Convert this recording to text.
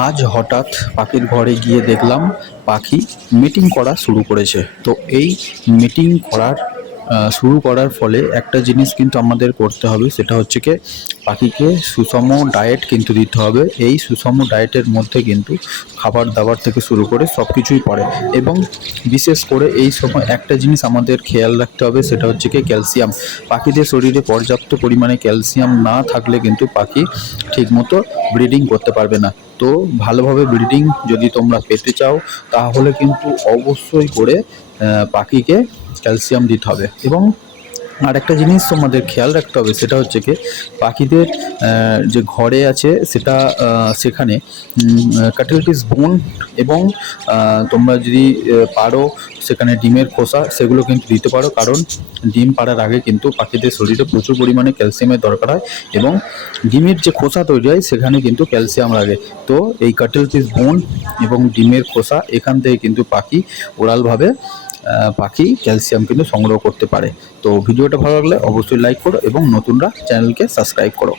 আজ হঠাৎ পাখির ঘরে গিয়ে দেখলাম পাখি মিটিং করা শুরু করেছে। তো এই মিটিং শুরু করার ফলে একটা জিনিস কিন্তু আমাদের করতে হবে, সেটা হচ্ছে কি পাখিকে সুষম ডায়েট কিন্তু দিতে হবে। এই সুষম ডায়েটের মধ্যে কিন্তু খাবার দাবার থেকে শুরু করে সব কিছুই পড়ে। এবং বিশেষ করে এই সময় একটা জিনিস আমাদের খেয়াল রাখতে হবে, সেটা হচ্ছে কি ক্যালসিয়াম। পাখিদের শরীরে পর্যাপ্ত পরিমাণে ক্যালসিয়াম না থাকলে কিন্তু পাখি ঠিকমতো ব্রিডিং করতে পারবে না। তো ভালোভাবে ব্রিডিং যদি তোমরা পেতে চাও, তাহলে কিন্তু অবশ্যই করে পাখিকে ক্যালসিয়াম দিতে হবে। এবং আরেকটা জিনিস তোমাদের খেয়াল রাখতে হবে, সেটা হচ্ছে কি পাখিদের যে ঘরে আছে সেখানে কাটল পিস বোন এবং তোমরা যদি পারো সেখানে ডিমের খোসা সেগুলো কিন্তু দিতে পারো, কারণ ডিম পাড়ার আগে কিন্তু পাখিদের শরীরে প্রচুর পরিমাণে ক্যালসিয়ামের দরকার হয়। এবং ডিমের যে খোসা তৈরি হয় সেখানে কিন্তু ক্যালসিয়াম লাগে। তো এই কাটল পিস বোন এবং ডিমের খোসা এখান থেকে কিন্তু পাখি ওরালভাবে পাখি ক্যালসিয়াম কিন্তু সংগ্রহ করতে পারে। তো ভিডিওটা ভালো লাগলে অবশ্যই লাইক করো এবং নতুনরা চ্যানেলকে সাবস্ক্রাইব করো।